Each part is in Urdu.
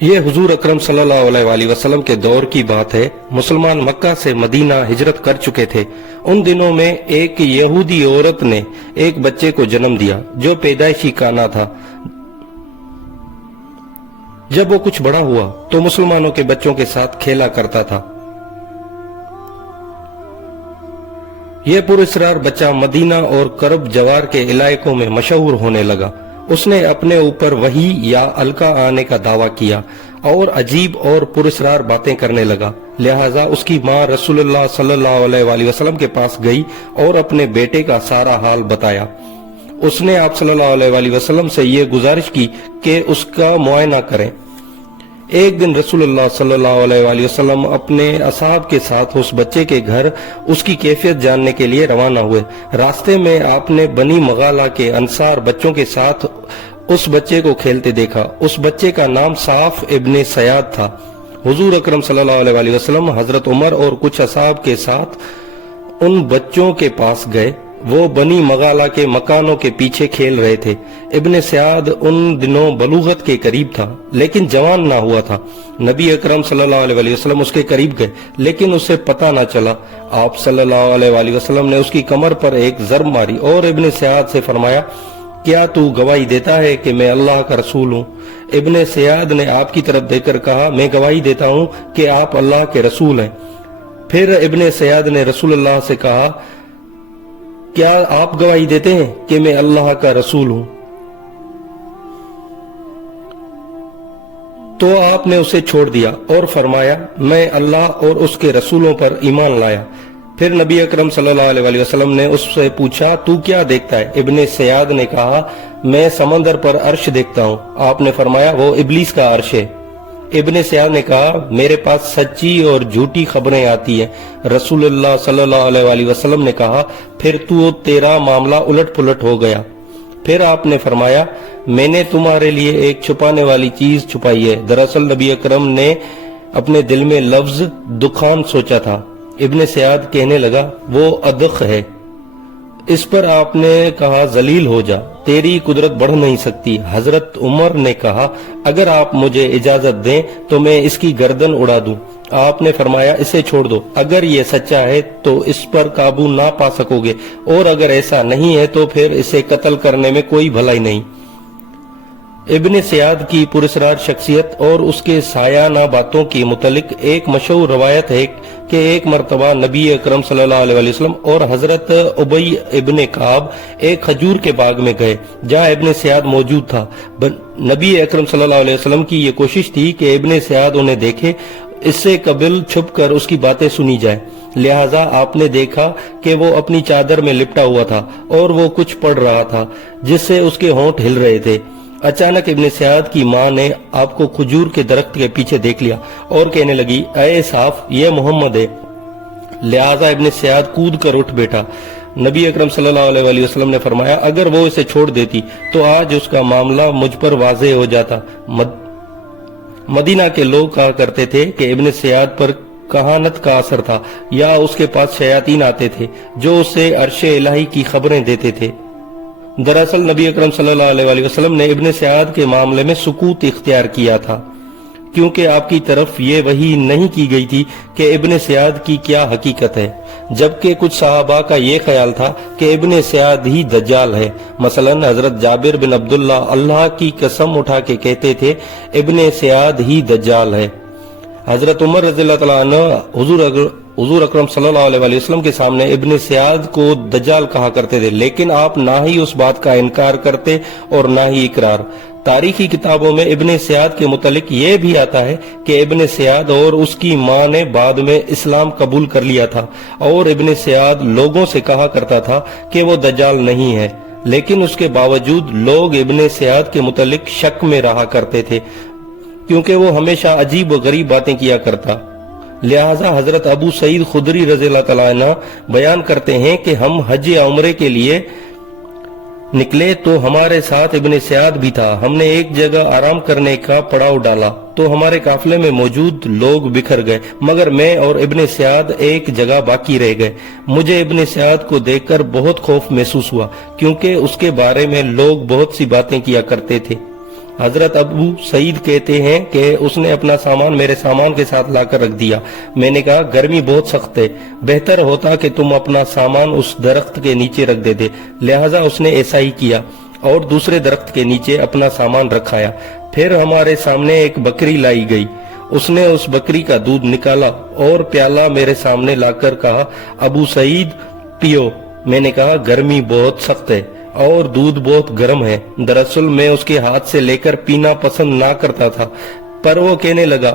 یہ حضور اکرم صلی اللہ علیہ وآلہ وسلم کے دور کی بات ہے۔ مسلمان مکہ سے مدینہ ہجرت کر چکے تھے۔ ان دنوں میں ایک یہودی عورت نے ایک بچے کو جنم دیا جو پیدائشی کانا تھا۔ جب وہ کچھ بڑا ہوا تو مسلمانوں کے بچوں کے ساتھ کھیلا کرتا تھا۔ یہ پراسرار بچہ مدینہ اور کرب جوار کے علاقوں میں مشہور ہونے لگا۔ اس نے اپنے اوپر وحی یا القا آنے کا دعویٰ کیا اور عجیب اور پراسرار باتیں کرنے لگا۔ لہٰذا اس کی ماں رسول اللہ صلی اللہ علیہ وآلہ وسلم کے پاس گئی اور اپنے بیٹے کا سارا حال بتایا۔ اس نے آپ صلی اللہ علیہ وآلہ وسلم سے یہ گزارش کی کہ اس کا معائنہ کریں۔ ایک دن رسول اللہ صلی اللہ علیہ وآلہ وسلم اپنے اصحاب کے ساتھ اس بچے کے گھر اس کی کیفیت جاننے کے لیے روانہ ہوئے۔ راستے میں آپ نے بنی مغالہ کے انصار بچوں کے ساتھ اس بچے کو کھیلتے دیکھا۔ اس بچے کا نام صاف ابن سیاد تھا۔ حضور اکرم صلی اللہ علیہ وآلہ وسلم حضرت عمر اور کچھ اصحاب کے ساتھ ان بچوں کے پاس گئے۔ وہ بنی مغالہ کے مکانوں کے پیچھے کھیل رہے تھے۔ ابن سیاد ان دنوں بلوغت کے قریب تھا لیکن جوان نہ ہوا تھا۔ نبی اکرم صلی اللہ علیہ وآلہ وسلم اس کے قریب گئے لیکن اسے پتہ نہ چلا۔ آپ صلی اللہ علیہ وآلہ وسلم نے اس کی کمر پر ایک ضرب ماری اور ابن سیاد سے فرمایا، کیا تو گواہی دیتا ہے کہ میں اللہ کا رسول ہوں؟ ابن سیاد نے آپ کی طرف دیکھ کر کہا، میں گواہی دیتا ہوں کہ آپ اللہ کے رسول ہیں۔ پھر ابن سیاد نے رسول اللہ سے کہا، کیا آپ گواہی دیتے ہیں کہ میں اللہ کا رسول ہوں؟ تو آپ نے اسے چھوڑ دیا اور فرمایا، میں اللہ اور اس کے رسولوں پر ایمان لایا۔ پھر نبی اکرم صلی اللہ علیہ وآلہ وسلم نے اس سے پوچھا، تو کیا دیکھتا ہے؟ ابن سیاد نے کہا، میں سمندر پر عرش دیکھتا ہوں۔ آپ نے فرمایا، وہ ابلیس کا عرش ہے۔ ابن سیاد نے کہا، میرے پاس سچی اور جھوٹی خبریں آتی ہیں۔ رسول اللہ صلی اللہ علیہ وآلہ وسلم نے کہا، پھر تو تیرا معاملہ الٹ پلٹ ہو گیا۔ پھر آپ نے فرمایا، میں نے تمہارے لیے ایک چھپانے والی چیز چھپائی ہے۔ دراصل نبی اکرم نے اپنے دل میں لفظ دخان سوچا تھا۔ ابن سیاد کہنے لگا، وہ ادخ ہے۔ اس پر آپ نے کہا، ذلیل ہو جا، تیری قدرت بڑھ نہیں سکتی۔ حضرت عمر نے کہا، اگر آپ مجھے اجازت دیں تو میں اس کی گردن اڑا دوں۔ آپ نے فرمایا، اسے چھوڑ دو، اگر یہ سچا ہے تو اس پر قابو نہ پا سکو گے، اور اگر ایسا نہیں ہے تو پھر اسے قتل کرنے میں کوئی بھلائی نہیں۔ ابن سیاد کی پراسرار شخصیت اور اس کے سایانہ باتوں کے متعلق ایک مشہور روایت ہے کہ ایک مرتبہ نبی اکرم صلی اللہ علیہ وسلم اور حضرت ابی ابن کعب ایک کھجور کے باغ میں گئے جہاں ابن سیاد موجود تھا۔ نبی اکرم صلی اللہ علیہ وسلم کی یہ کوشش تھی کہ ابن سیاد انہیں دیکھے، اس سے قبل چھپ کر اس کی باتیں سنی جائیں۔ لہٰذا آپ نے دیکھا کہ وہ اپنی چادر میں لپٹا ہوا تھا اور وہ کچھ پڑھ رہا تھا جس سے اس کے ہونٹ ہل رہے تھے۔ اچانک ابن سیاد کی ماں نے آپ کو کھجور کے درخت کے پیچھے دیکھ لیا اور کہنے لگی، اے صاف، یہ محمد ہے۔ لہٰذا ابن سیاد کود کر اٹھ بیٹھا۔ نبی اکرم صلی اللہ علیہ وآلہ وسلم نے فرمایا، اگر وہ اسے چھوڑ دیتی تو آج اس کا معاملہ مجھ پر واضح ہو جاتا۔ مدینہ کے لوگ کہا کرتے تھے کہ ابن سیاد پر کہانت کا اثر تھا، یا اس کے پاس شیاطین آتے تھے جو اسے عرش الہی کی خبریں دیتے تھے۔ دراصل نبی اکرم صلی اللہ علیہ وآلہ وسلم نے ابن سیاد کے معاملے میں سکوت اختیار کیا تھا، کیونکہ آپ کی طرف یہ وحی نہیں کی گئی تھی کہ ابن سیاد کی کیا حقیقت ہے، جبکہ کچھ صحابہ کا یہ خیال تھا کہ ابن سیاد ہی دجال ہے۔ مثلا حضرت جابر بن عبداللہ اللہ کی قسم اٹھا کے کہتے تھے، ابن سیاد ہی دجال ہے۔ حضرت عمر رضی اللہ تعالیٰ عنہ حضور اکرم صلی اللہ علیہ وآلہ وسلم کے سامنے ابن سیاد کو دجال کہا کرتے تھے، لیکن آپ نہ ہی اس بات کا انکار کرتے اور نہ ہی اقرار۔ تاریخی کتابوں میں ابن سیاد کے متعلق یہ بھی آتا ہے کہ ابن سیاد اور اس کی ماں نے بعد میں اسلام قبول کر لیا تھا، اور ابن سیاد لوگوں سے کہا کرتا تھا کہ وہ دجال نہیں ہے، لیکن اس کے باوجود لوگ ابن سیاد کے متعلق شک میں رہا کرتے تھے کیونکہ وہ ہمیشہ عجیب و غریب باتیں کیا کرتا۔ لہٰذا حضرت ابو سعید خدری رضی اللہ تعالیٰ عنہ بیان کرتے ہیں کہ ہم حج یا عمرے کے لیے نکلے تو ہمارے ساتھ ابن سیاد بھی تھا۔ ہم نے ایک جگہ آرام کرنے کا پڑاؤ ڈالا تو ہمارے قافلے میں موجود لوگ بکھر گئے، مگر میں اور ابن سیاد ایک جگہ باقی رہ گئے۔ مجھے ابن سیاد کو دیکھ کر بہت خوف محسوس ہوا کیونکہ اس کے بارے میں لوگ بہت سی باتیں کیا کرتے تھے۔ حضرت ابو سعید کہتے ہیں کہ اس نے اپنا سامان میرے سامان کے ساتھ لا کر رکھ دیا۔ میں نے کہا گرمی بہت سخت ہے، بہتر ہوتا کہ تم اپنا سامان اس درخت کے نیچے رکھ دیتے، لہٰذا اس نے ایسا ہی کیا اور دوسرے درخت کے نیچے اپنا سامان رکھایا۔ پھر ہمارے سامنے ایک بکری لائی گئی، اس نے اس بکری کا دودھ نکالا اور پیالہ میرے سامنے لا کر کہا ابو سعید پیو۔ میں نے کہا گرمی بہت سخت ہے اور دودھ بہت گرم ہے۔ دراصل میں اس کے ہاتھ سے لے کر پینا پسند نہ کرتا تھا، پر وہ کہنے لگا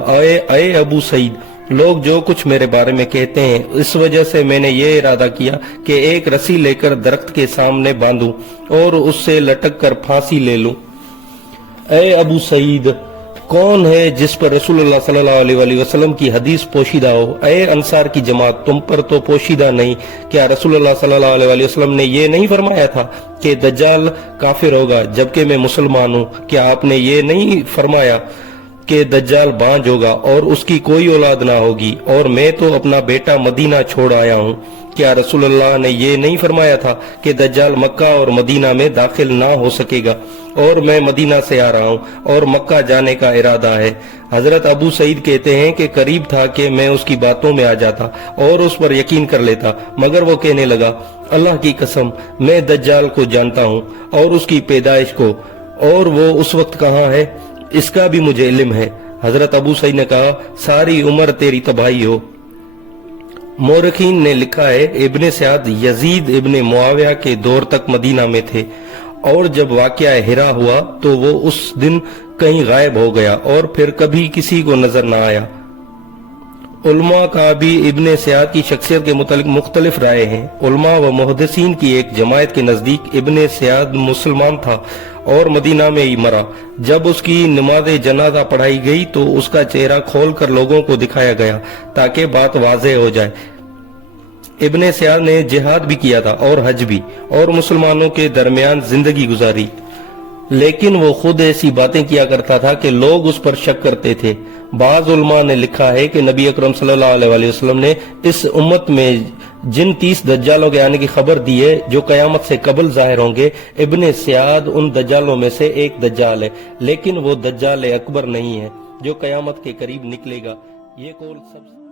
اے ابو سعید، لوگ جو کچھ میرے بارے میں کہتے ہیں، اس وجہ سے میں نے یہ ارادہ کیا کہ ایک رسی لے کر درخت کے سامنے باندھوں اور اس سے لٹک کر پھانسی لے لوں۔ اے ابو سعید، کون ہے جس پر رسول اللہ صلی اللہ علیہ وآلہ وسلم کی حدیث پوشیدہ ہو؟ اے انصار کی جماعت، تم پر تو پوشیدہ نہیں۔ کیا رسول اللہ صلی اللہ علیہ وآلہ وسلم نے یہ نہیں فرمایا تھا کہ دجال کافر ہوگا جبکہ میں مسلمان ہوں؟ کیا آپ نے یہ نہیں فرمایا کہ دجال بانج ہوگا اور اس کی کوئی اولاد نہ ہوگی اور میں تو اپنا بیٹا مدینہ چھوڑ آیا ہوں؟ کیا رسول اللہ نے یہ نہیں فرمایا تھا کہ دجال مکہ اور مدینہ میں داخل نہ ہو سکے گا اور میں مدینہ سے آ رہا ہوں اور مکہ جانے کا ارادہ ہے؟ حضرت ابو سعید کہتے ہیں کہ قریب تھا کہ میں اس کی باتوں میں آ جاتا اور اس پر یقین کر لیتا، مگر وہ کہنے لگا اللہ کی قسم میں دجال کو جانتا ہوں اور اس کی پیدائش کو، اور وہ اس وقت کہاں ہے اس کا بھی مجھے علم ہے۔ حضرت ابو سعید نے کہا ساری عمر تیری تباہی ہو۔ مورخین نے لکھا ہے ابن سعد یزید ابن معاویہ کے دور تک مدینہ میں تھے، اور جب واقعہ ہرا ہوا تو وہ اس دن کہیں غائب ہو گیا اور پھر کبھی کسی کو نظر نہ آیا۔ علماء کا بھی ابن سعد کی شخصیت کے متعلق مختلف رائے ہیں۔ علماء و محدثین کی ایک جماعت کے نزدیک ابن سعد مسلمان تھا اور مدینہ میں ہی مرا۔ جب اس کی نماز جنازہ پڑھائی گئی تو اس کا چہرہ کھول کر لوگوں کو دکھایا گیا تاکہ بات واضح ہو جائے۔ ابن سعد نے جہاد بھی کیا تھا اور حج بھی، اور مسلمانوں کے درمیان زندگی گزاری، لیکن وہ خود ایسی باتیں کیا کرتا تھا کہ لوگ اس پر شک کرتے تھے۔ بعض علماء نے لکھا ہے کہ نبی اکرم صلی اللہ علیہ وآلہ وسلم نے اس امت میں جن 30 دجالوں کے آنے کی خبر دی ہے جو قیامت سے قبل ظاہر ہوں گے، ابن سعد ان دجالوں میں سے ایک دجال ہے، لیکن وہ دجال اکبر نہیں ہے جو قیامت کے قریب نکلے گا۔ یہ قول سب